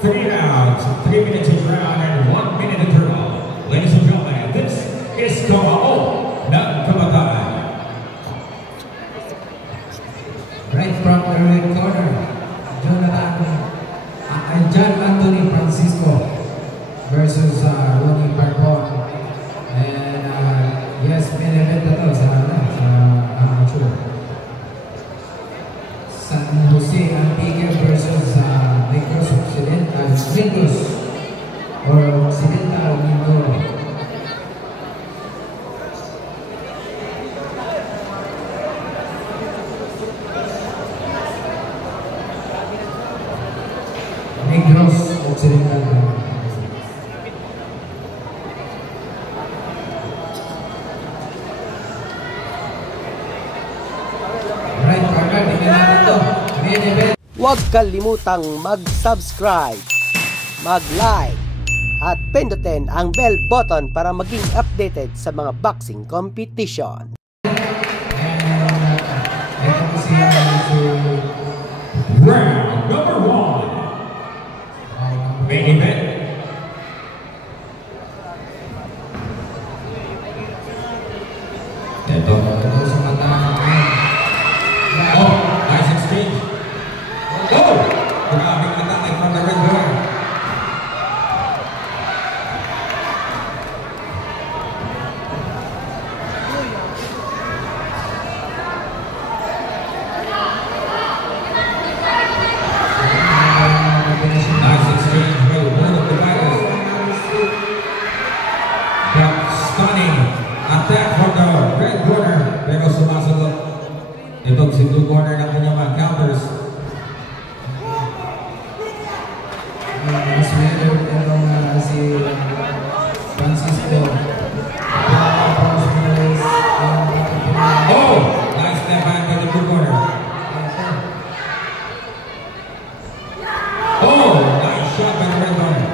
3 rounds, 3 minutes each round, and 1 minute interval. Ladies and gentlemen, this is Kamao ng Kabataan. Right from the red corner, John Anthony Francisco versus Ronnie Barbon. And yes, main event na to sa amateur. San Jose Antique versus Negros Occidental, Negros or Occidental Mindoro. Negros Occidental. Right, partner, tingnan natin to. Main event. Huwag kalimutang mag-subscribe, mag-like, at pindutin ang bell button para maging updated sa mga boxing competition. Round number 1. Main event. Ito sa mata. Oh, nice exchange. Oh, grabing attack from the red corner. Nice exchange by one of the fighters. That stunning attack from the red corner. Pero sumasagot itong si blue corner ng kanyang mga counters. Mas meron itong si Francisco. Oh, nice step back by the blue corner. Oh, nice shot by the red corner.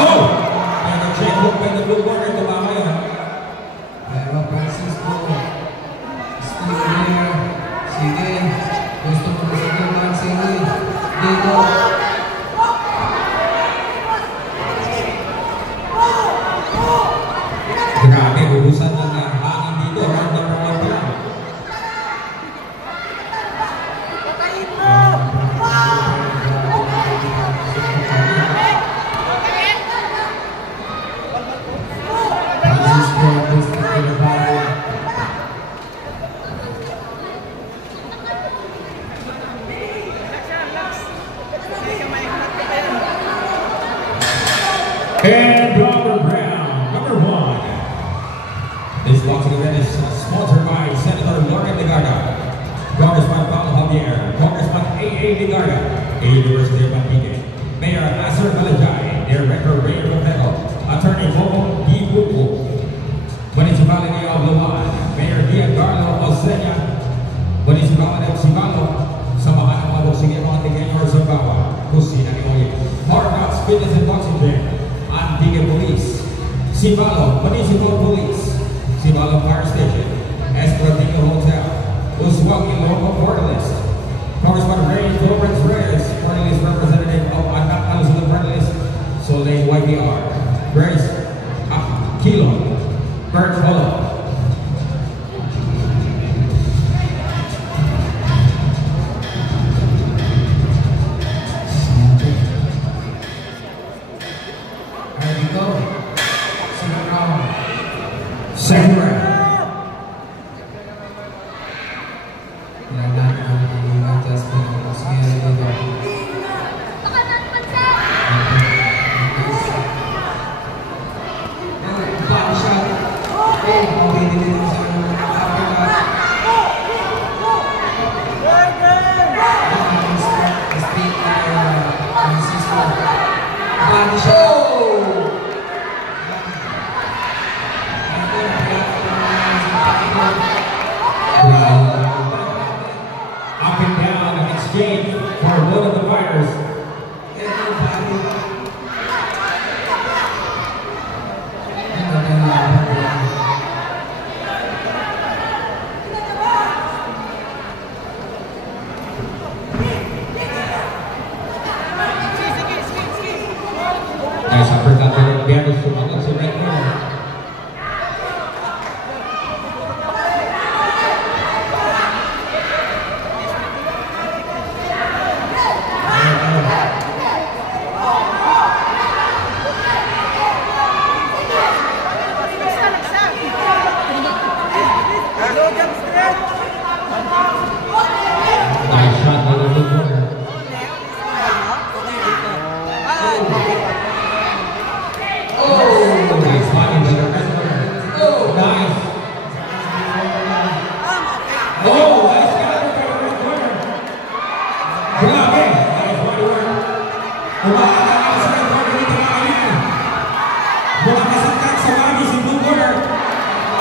Oh, and the chain hook by the blue corner. Tumama yun. Pero Francisco, stick there. Sige, gusto mo sa tulang. Sige, dito. Grabe, ubusan ng hangin dito. Round number 1 pa lang. Francisco, gusto ko na bago. And Robert Brown, number 1. This boxing event is sponsored by Senator Loren Legarda, Congressman Paulo Javier, Congressman A.A. Legarda, University of Antique, Mayor Asser Malajay, Director Ray Romero, Attorney Momo D. Buko, Municipality of Luan, Mayor Giancarlo Osenya, Municipality of Sibalo, samahan ng mga boxing ng mga Tigay sa Bawa, Kusina ni Oye, Hardhouse Fitness and Boxing Gym, Antique Police, Sibalo Municipal Police, Sibalo Fire Station, Esclatino Hotel, Uswagi Local Party List, Congressman Ray Lawrence Reyes, Party List Representative of Anak Alusulan Party List, Soleil YPR, Grace Kilo, Bert Holo. There we go. Second round. Second round. Yan natin ang adjustment ng Osmeri dito. Body shot. Okay, dito sa uppercut. Speak Francisco. Body shot.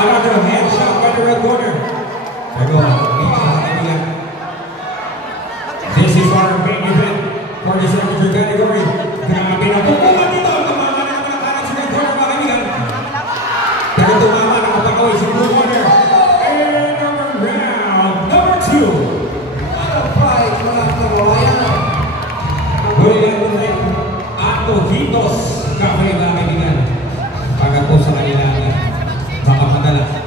another headshot by the red corner. This is our main event for this amateur category. Grabe na pupungan dito. Tumama na ang kanan sa red corner, mga kaibigan. Pero tumama na kapakaway sa blue corner. And number round, number 2. What a fight, mga kababayan. Huli lang ulit. Antojitos Cafe, mga kaibigan. Para po sa kanilang makapadala.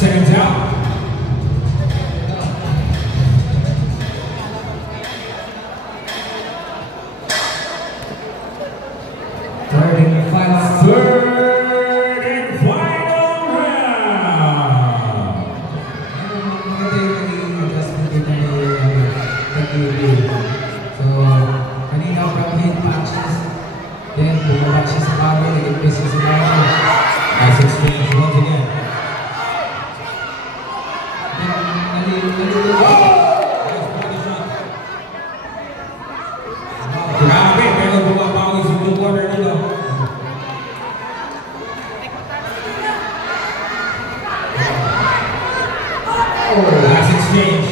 Seconds out. Third and final round. Third and final round. So, kanina from hit matches, then bumaba siya sa cover, naging busy sa cover. Nice exchange once again. Grabe, pero bumabawi sa blue corner nito. Last exchange.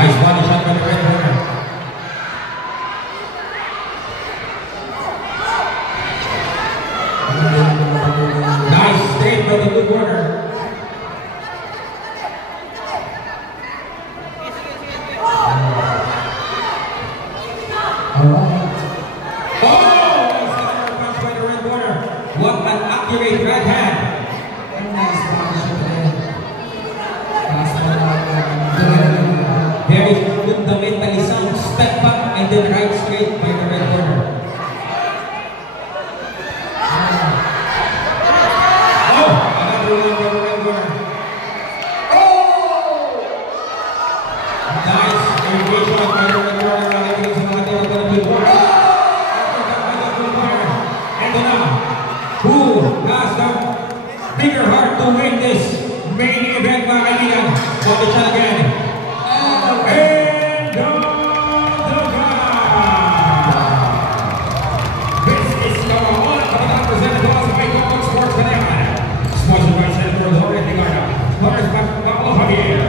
Nice body shot by the red corner. Nice straight by the blue corner. Oh! Nice counter punch by the red corner. What an accurate right hand. Nice body shot there. Very fundamentally sound step back and then right straight by the red corner. Oh! Another one by the red corner. Nice engagement by the red corner. Nakikita sa mga tawag na blue corner. And now, who has the bigger heart to win this main event, mga kaibigan? Body shot again. And down the guy. This is number 1 coming out presented to us by Golden Sports Canada. Sponsored by Senator Loren Ligarda. Powers by Pablo Javier.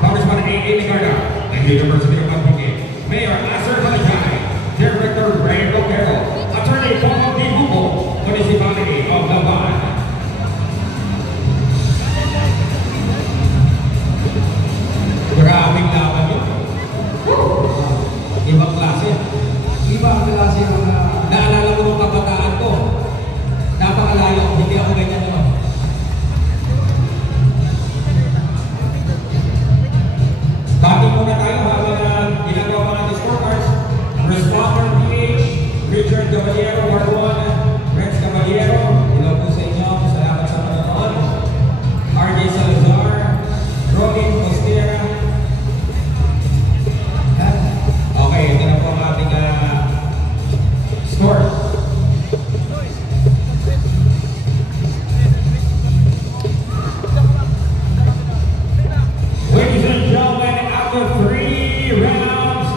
Powers by A.A. Ligarda. And the University of Manteque. Mayor Nasser Balajay. Director Randall Carroll. Attorney Paul D. Hugo. Municipality of Laban. Grabing laban yun. Ibang klase. Ibang klase mga Naalala ko nung kabataan ko. Napakalayo. Hindi ako ganyan naman. Bakit muna tayo habang ginagawa pa natin scorecards. Responder PH, Richard Caballero, Part 1, Rex Caballero. Hello po sa inyo. Salamat sa panonood. RJ Salazar, Robin Costera. Okay, ito na po ang ating score. Ladies and gentlemen, after 3 rounds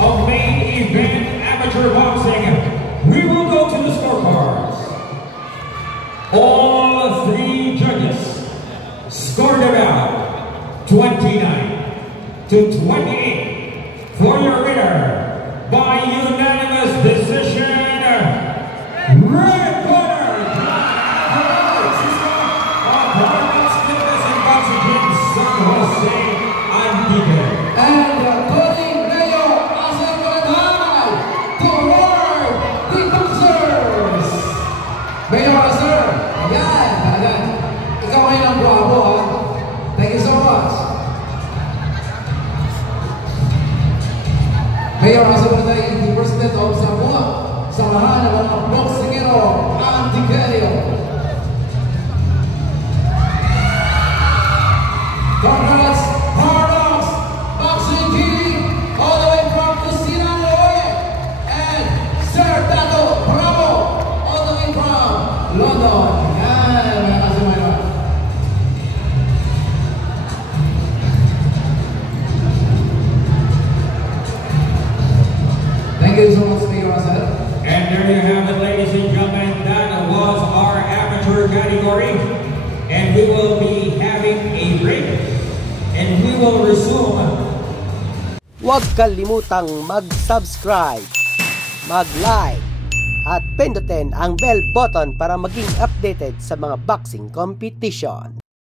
of main event amateur boxing, we will go to the scorecards. All 3 judges scored about 29-28 for your winner by unanimous decision. Mayor Asabatay, the President of Samoa, samahan ng mga boksingero Antiquario. Congrats, Hard Knocks Boxing Team, all the way from Lucina, Loye, and Sir Tato Bravo, all the way from London. Yan, mga kasamahan. Thank you so much, Mayor Asad. And there you have it, ladies and gentlemen. That was our amateur category. And we will be having a break. And we will resume. Huwag kalimutang mag-subscribe, mag-like, at pindutin ang bell button para maging updated sa mga boxing competition.